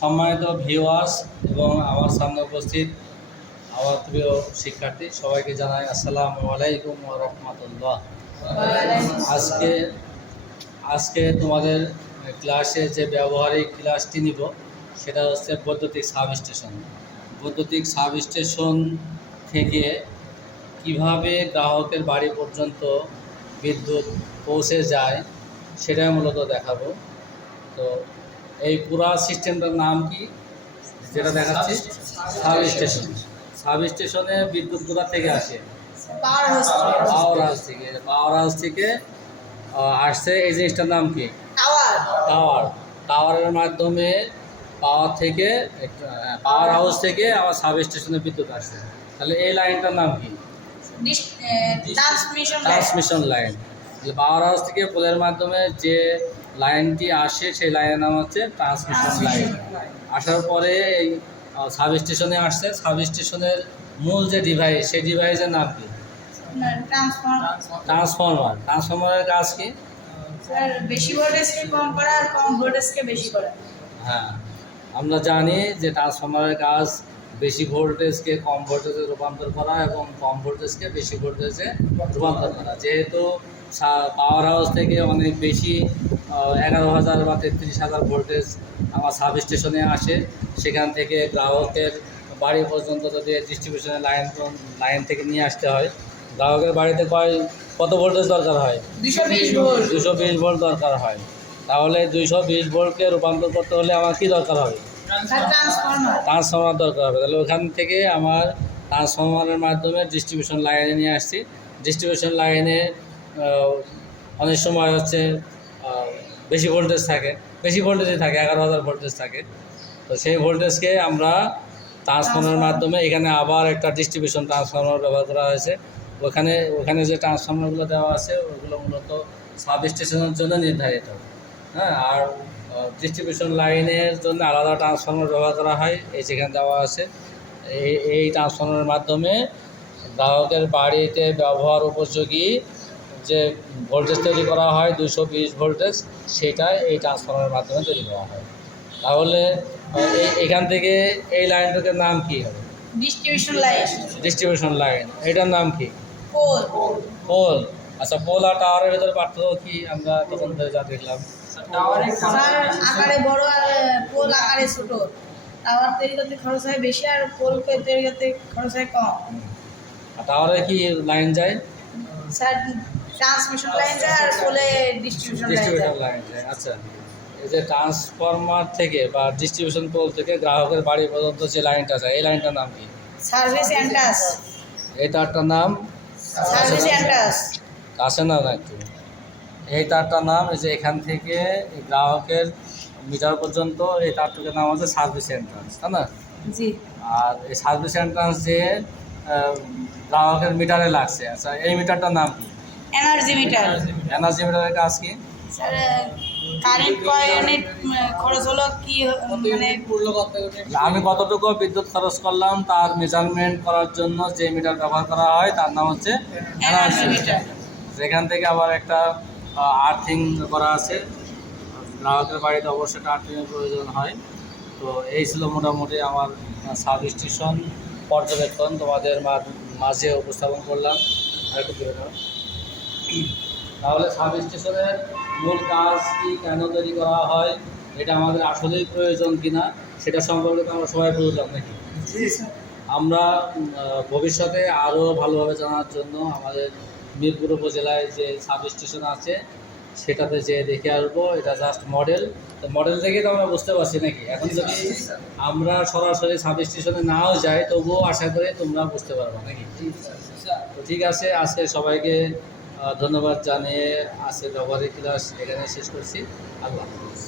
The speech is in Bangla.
সম্মানিত ভিউয়ার্স এবং আমার সামনে উপস্থিত আমার প্রিয় শিক্ষার্থী, সবাইকে জানাই আসসালামু আলাইকুম ওয়া রাহমাতুল্লাহ। আজকে তোমাদের ক্লাসে যে ব্যবহারিক ক্লাসটি নিব সেটা হচ্ছে বৈদ্যুতিক সাবস্টেশন। বৈদ্যুতিক সাবস্টেশন থেকে কিভাবে গ্রাহকের বাড়ি পর্যন্ত বিদ্যুৎ পৌঁছে যায় সেটাই মূলত দেখাবো। তো এই পুরা সিস্টেমটার নাম কি যেটা দেখাচ্ছি? সাবস্টেশন। সাবস্টেশনে বিদ্যুৎ কোথা থেকে আসে? পাওয়ার হাউস থেকে আসছে। এই জিনিসটার নাম কি? টাওয়ার। টাওয়ারের মাধ্যমে পাওয়ার হাউস থেকে আবার সাবস্টেশনে বিদ্যুৎ আসছে। তাহলে এই লাইনটার নাম কি? Transmission line. পাওয়ার হাউস থেকে পোলের মাধ্যমে যে লাইনটি আসে সেই লাইনের নাম হচ্ছে ট্রান্সমিশন লাইন। আসার পরে এই সাবস্টেশনে আসছে। সাবস্টেশনের মূল যে ডিভাইস, সেই ডিভাইসের নাম কি? ট্রান্সফরমার। ট্রান্সফরমারের কাজ কি? বেশি ভোল্টেজকে কম করা আর কম ভোল্টেজকে বেশি করা। হ্যাঁ, আমরা জানি যে ট্রান্সফরমারের কাজ বেশি ভোল্টেজকে কম ভোল্টেজে রূপান্তর করা এবং কম ভোল্টেজকে বেশি ভোল্টেজে রূপান্তর করা। যেহেতু পাওয়ার হাউস থেকে অনেক বেশি 11,000 বা 33,000 ভোল্টেজ আমার সাবস্টেশনে আসে, সেখান থেকে গ্রাহকের বাড়ি পর্যন্ত যদি ডিস্ট্রিবিউশনের লাইন থেকে নিয়ে আসতে হয়, গ্রাহকের বাড়িতে কত ভোল্টেজ দরকার হয়? 220 ভোল্ট দরকার হয়। তাহলে 220 ভোল্টকে রূপান্তর করতে হলে আমার কি দরকার হবে? ট্রান্সফরমার দরকার হবে। তাহলে ওখান থেকে আমার ট্রান্সফরমারের মাধ্যমে ডিস্ট্রিবিউশন লাইনে নিয়ে আসছি। ডিস্ট্রিবিউশন লাইনে অনেক সময় হচ্ছে বেশি ভোল্টেজে থাকে, 11,000 ভোল্টেজ থাকে। তো সেই ভোল্টেজকে আমরা ট্রান্সফরমারের মাধ্যমে এখানে আবার একটা ডিস্ট্রিবিউশন ট্রান্সফরমার ব্যবহার করা হয়েছে। ওখানে যে ট্রান্সফরমারগুলো দেওয়া আছে ওইগুলো মূলত সাবস্টেশনের জন্য নির্ধারিত। হ্যাঁ, আর ডিস্ট্রিবিউশন লাইনের জন্য আলাদা ট্রান্সফরমার ব্যবহার করা হয়। এই যেখানে দেওয়া আছে, এই ট্রান্সফরমারের মাধ্যমে গ্রাহকের বাড়িতে ব্যবহার উপযোগী যে ভোল্টেজ তৈরি করা হয় 220 ভোল্টেজ, সেটা এই ট্রান্সফরমারের মাধ্যমে তৈরি করা হয়। তাহলে এখান থেকে এই লাইনটার নাম কি হবে? Distribution line. এটার নাম কি? পোল। আচ্ছা, পোল আর টাওয়ারের ভেতরে পার্থক্য কি আমরা তখন যা দেখলাম? আকারে বড় আর পোল আকারে ছোট। টাওয়ার তৈরি করতে খরচ হয় বেশি আর পোল তৈরি করতে খরচ হয় কম। আর টাওয়ারে কি লাইন যায়? স্যার, ট্রান্সমিশন লাইন যায় আর পোলে ডিস্ট্রিবিউশন লাইন যায়। আচ্ছা, এই যে ট্রান্সফরমার থেকে বা ডিস্ট্রিবিউশন পোল থেকে গ্রাহকের বাড়ি পর্যন্ত যে লাইনটা যায়, এই লাইনটার নাম কি? সার্ভিস এন্টাস। এই তারটার নাম সার্ভিস এন্টাস। আসে না একটু? এই তারটার নাম, এই যে এখান থেকে গ্রাহকের মিটার পর্যন্ত এই তারটার নাম হচ্ছে সার্ভিস এন্ট্রান্স, তাই না? জি। আর এই সার্ভিস এন্ট্রান্স যে গ্রাহকের মিটারে লাগছে, আচ্ছা এই মিটারটার নাম কি? Energy meter. এনার্জি মিটারের কাজ কি? স্যার, কারেন্ট কয় ইউনিট খরচ হলো কি মানে আমি কতটুকু বিদ্যুৎ খরচ করলাম তার মেজারমেন্ট করার জন্য যে মিটার ব্যবহার করা হয় তার নাম হচ্ছে এনার্জি মিটার। যেখান থেকে আবার একটা আর্থিং করা আছে। গ্রাহকের বাড়িতে অবশ্যই একটা আর্থিংয়ের প্রয়োজন হয়। তো এই ছিল মোটামুটি আমার সাবস্টেশন পর্যবেক্ষণ তোমাদের মাঝে উপস্থাপন করলাম। আরেকটু দূরে নাও। তাহলে সাবস্টেশনের মূল কাজ কি, কেন তৈরি করা হয়, এটা আমাদের আসলেই প্রয়োজন কিনা সেটা সম্পর্কে আমরা সবাই বুঝলাম নাকি? আমরা ভবিষ্যতে আরও ভালোভাবে জানার জন্য আমাদের মিরপুর উপজেলায় যে সাবস্টেশন আছে সেটাতে যে দেখে আসবো। এটা জাস্ট মডেল। তো মডেল থেকে তো আমরা বুঝতে পারছি নাকি? এখন যদি আমরা সরাসরি সাবস্টেশনে নাও যাই তবুও আশা করি তোমরা বুঝতে পারবো নাকি? তো ঠিক আছে, আজকে সবাইকে ধন্যবাদ জানিয়ে আজকে ব্যবহারিক ক্লাস এখানে শেষ করছি। আল্লাহ হাফেজ।